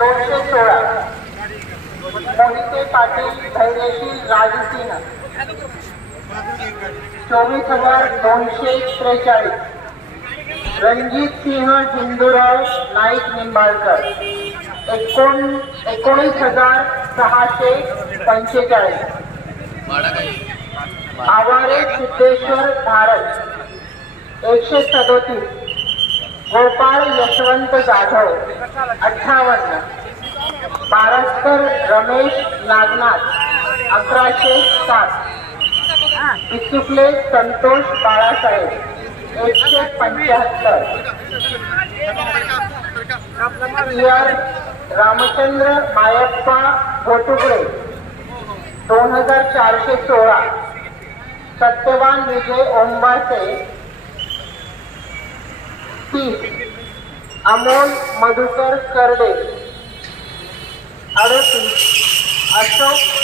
दोनशे सोळा मोहिते पाटील धैर्यशील राजसिंह चोवीस हजार दोनशे त्रेचाळीस. रणजित सिंह हिंदूराव नाईक निंबाळकर. एकोण एकोणीस हजार सहाशे पंचेचाळीस. आवारे सिद्धेश्वर भारत. एकशे सदोतीस. गोपाळ यशवंत जाधव अठ्ठावन्न. बारस्कर रमेश नागनाथ अकराशे सात इचुकले संतोष बाळासाहेब एकशे पंच्याहत्तर. इयर रामचंद्र मायप्पा घोटुगडे दोन हजार चारशे सोळा. सत्यवान विजय ओंबासे तीस अमोल मधुकर करडे. अडतीस अशोक